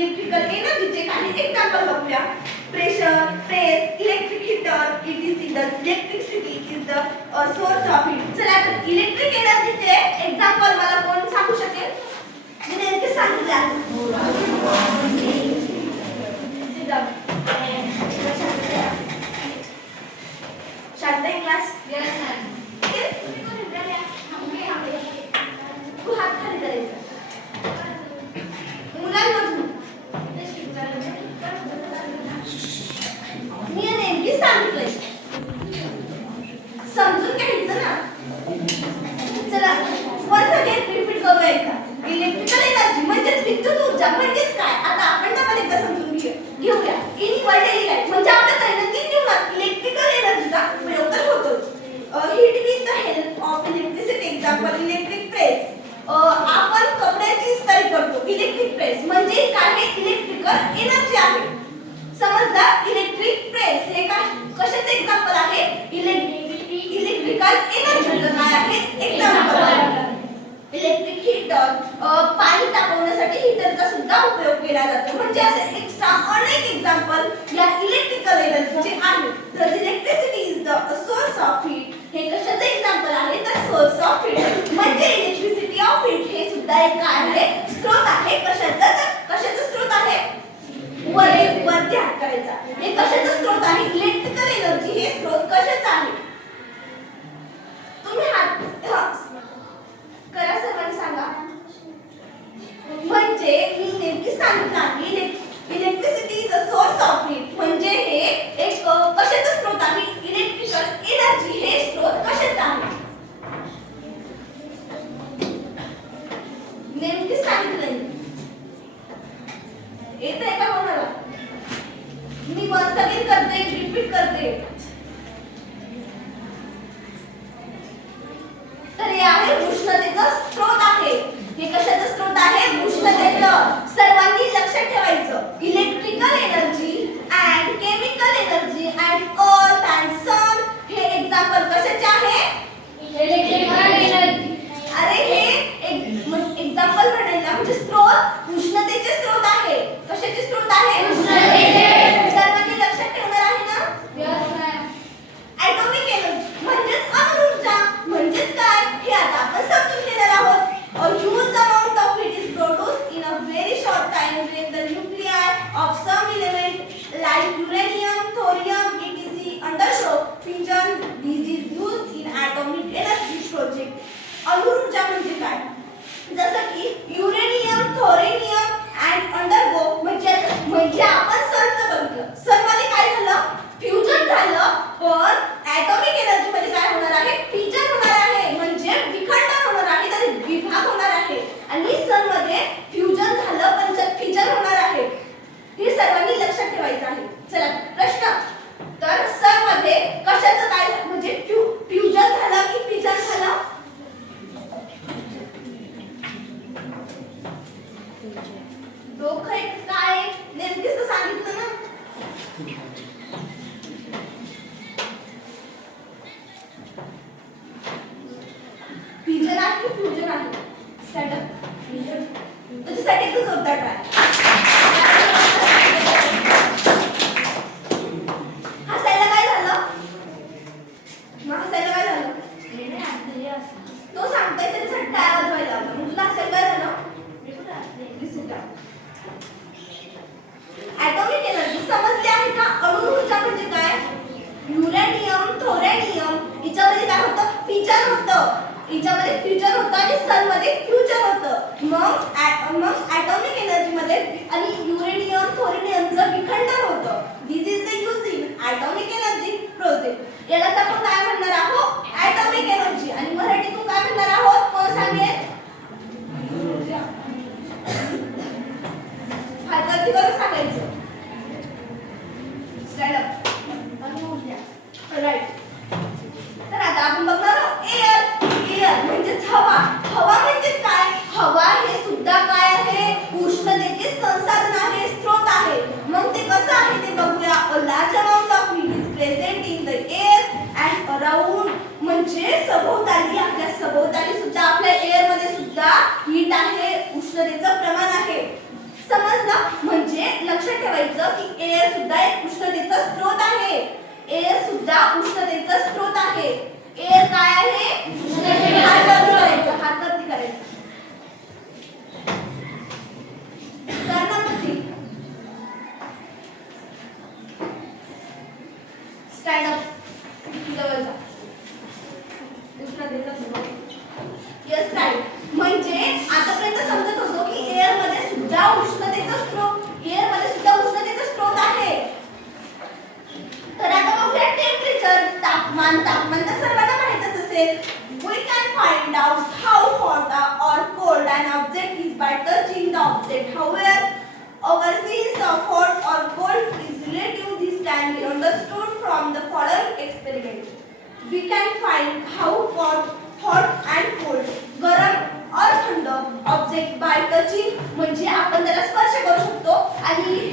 Electrical एनर्जीचे काही example बघूया. Pressure, press, electric heater, electricity is the source of heat. चला आता इलेक्ट्रिक एनर्जीचे एक्झाम्पल मला कोण सांगू शकेल? मी नेमके सांगितले आहे. शांत क्लास. तू हात खाली करायचा. मुलांमधून मी नेमकी सांगितलंय, समजून घ्यायचं ना. चला वन्स अगेन रिपीट करूया एकदा. इलेक्ट्रिकल एनर्जी म्हणजेच विद्युत ऊर्जा म्हणजेच काय आता आपण ना मला एकदा समजून घेऊया. इन वर डेली लाईफ म्हणजे आपल्या दैनंदिन जीवनात इलेक्ट्रिकल एनर्जीचा उपयोग तर होतोच. Heat with the help of electricity. Example electric press. आपण कपड्याची इस्त्री करतो. इलेक्ट्रिक प्रेस म्हणजे काय? इलेक्ट्रिकल एनर्जी आहे. समजलं? इलेक्ट्रिक प्रेस हे काय कशाचे एक्झाम्पल आहे? इलेक्ट्रिकल एनर्जीचं काय आहे एक्झाम्पल. इलेक्ट्रिक हीटर, पाणी तापवण्यासाठी हीटरचा सुद्धा उपयोग केला जातो. म्हणजे असे एक्स्ट्रा अनेक एक्झाम्पल या इलेक्ट्रिकल एनर्जीचे आहेत. तर electricity is the source of heat. हे कशाचे एक्झाम्पल आहे? तर सोर्स ऑफ हीट म्हणजे इलेक्ट्रिसिटी ऑफ हीट हे सुद्धा एक काय आहे? स्रोत आहे. कशाचा? तर कशाचा स्रोत आहे? वरती हात करायचा. हे कशाचा स्रोत आहे? इलेक्ट्रिकल एनर्जी हे स्रोत कशाचा आहे? तुम्ही हात करा, सर्वांनी सांगा. म्हणजे मी नेमकी सांगितलं आहे electricity is a source of heat म्हणजे हे एक कशाचा स्रोत आहे? इलेक्ट्रिकल एनर्जी हे स्रोत कशाचा आहे? नेमकी सांगितलं. येत आहे का कोणाला? मी वन्स अगेन करते, रिपीट करते. तर हे आहे उष्णतेचा स्रोत आहे. हे कशाचा स्रोत आहे? उष्णतेचं. सर्वांनी लक्षात ठेवायचं. Electrical energy and chemical energy and earth and sun हे एक्झाम्पल कशाचे आहे? Electrical energy. अरे हे एक्झाम्पल म्हणायला म्हणजे स्रोत उष्णतेचे स्रोत आहे. कशाचे स्रोत आहे? उष्णतेचे. सर्वांनी लक्षात ठेवणार आहे ना? Yes ma'am. ॲटॉमिक एनर्जी म्हणजेच अणुऊर्जा म्हणजेच काय हे आता आपण समजून घेणार आहोत. A huge amount of heat is produced in a very short time when the nuclei of some element like uranium, thorium, etc. undergo fission. This is used in atomic energy project. अणुऊर्जा म्हणजे काय? जसं की uranium, thorium and undergo म्हणजे आपण सनचं बघितलं. सन मध्ये काय झालं? फ्युजन झालं. पण ॲटॉमिक एनर्जी मध्ये काय होणार आहे? फिजन होणार आहे. म्हणजे विखंडन होणार आहे, तर विभाग होणार आहे. आणि सन मध्ये फ्युजन झालं पण फिजन होणार आहे. हे सर्वांनी लक्षात ठेवायचं आहे. चला प्रश्न. तर सन मध्ये कशाचं काय म्हणजे फ्युजन झालं की फिजन झालं? डोकं काय नेमकीच तर सांगितलं ना. फिजन आहे की फ्युजन आहे? स्टॅटअप त्याच्यासाठी एकच होता काय? हसायला काय झालं? मग हसायला काय झालं? तो सांगतोय त्याच्यासाठी काय आवाज व्हायला होता. मग तुला हसायला काय झालं? ॲटॉमिक एनर्जी समजली आहे का? अणुऊर्जा म्हणजे काय? युरेनियम, थोरियम याच्यामध्ये काय होतं? फिजन होतं. याच्यामध्ये फ्युजन होतं आणि सन मध्ये फ्युजन होतं. मग ॲटॉमिक एनर्जी मध्ये आणि युरेनियम, थोरियमचं विखंडन होतं. This is the use in atomic energy project. यालाच आपण काय म्हणणार आहोत? Atomic energy. आणि मराठीतून काय म्हणणार आहोत? कोण सांगेल? हातावरती करून सांगायचं. Stand up. राईट. तर आता आपण बघणार आहोत एअर. एअर म्हणजेच हवा. हवा म्हणजेच काय? हवा हे सुद्धा काय आहे? उष्णतेचे संसाधन आहे, स्रोत आहे. मग ते कसं आहे ते बघूया. A large amount of heat is present in the air and around ठेवायचं की एअर सुद्धा एक उष्णतेचा स्रोत आहे. एअर सुद्धा उष्णतेचा स्रोत आहे. एअर काय आहे? हात वरती करायचं, हात वरती करायचं. स्टँड अप, जवळ जा. उष्णतेचा स्रोत. Yes right. म्हणजे आतापर्यंत समजत होतो की एअर मध्ये सुद्धा उष्णतेचा स्रोत, एअर मध्ये सुद्धा उष्णतेचा स्रोत आहे. तर आता बघूया टेम्परेचर, तापमान. तापमान तर सर्वांना माहितच असेल. We can find out how hot or cold an object is by touching the object. However, overseas of hot or cold is relative. This can be understood from the following experiment. We can find how hot and cold, गरम और थंड object by touching म्हणजे आपण त्याला स्पर्श करू शकतो आणि